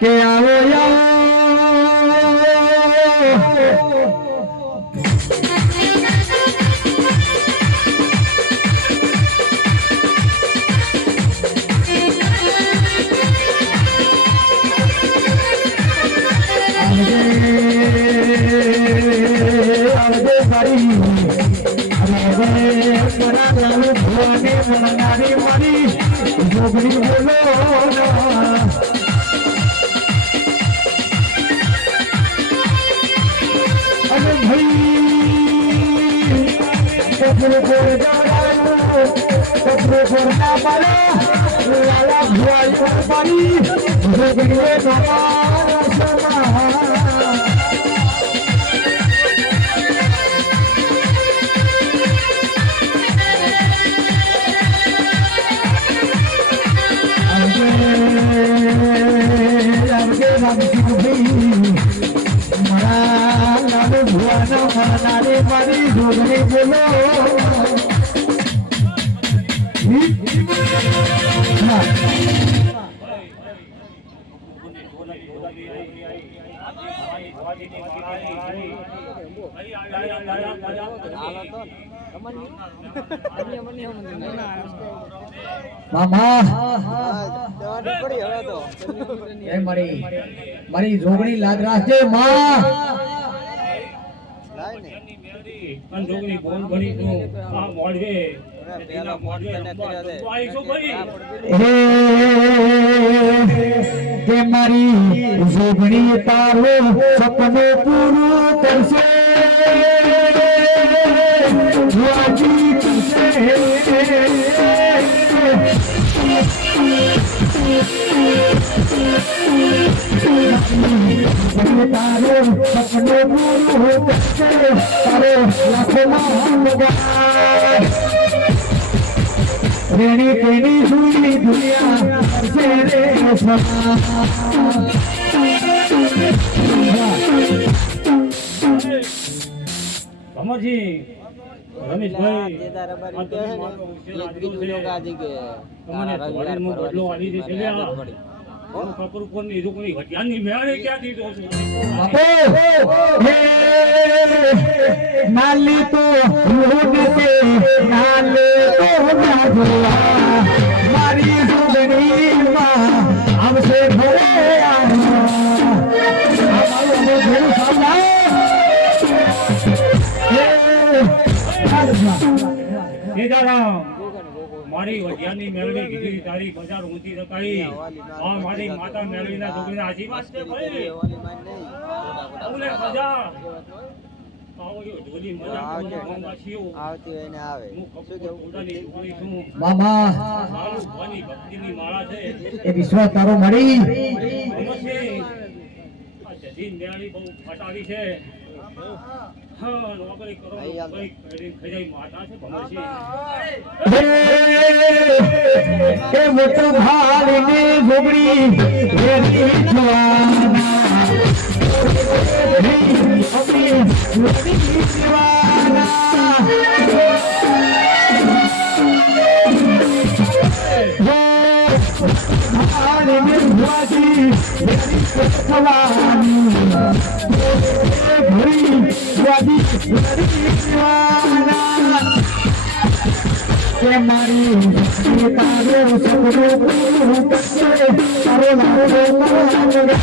કે આવો મારી જોગણી લાગ રાખજે માં જોગણી બોલ ભરી તું આ મોડવે પેલા મોડવે આઈસો ભાઈ કે મારી જોગણી તારો સપનું પૂરું કરશે વાજી કરશે તારો સપનું પૂરું કરશે તારો લાખોમાં રેણી તેની સુની દુનિયા કરશે રે કમરજી રમેશભાઈ નાલી તો મારી સુગણીમાં આવશે ઘરે મારી વઢિયાની મેળવી કીધી તારી બજાર ઊંચી રકાઈ આ મારી માતા મેળવીના છોકરીના આશીર્વાદ છે ભાઈ ઓલે બજાર વિશ્વાસ તારો મળી બહુ ફટાવી છે મોટો ભાલી ઘોગડી મારી તારો સપનું તારો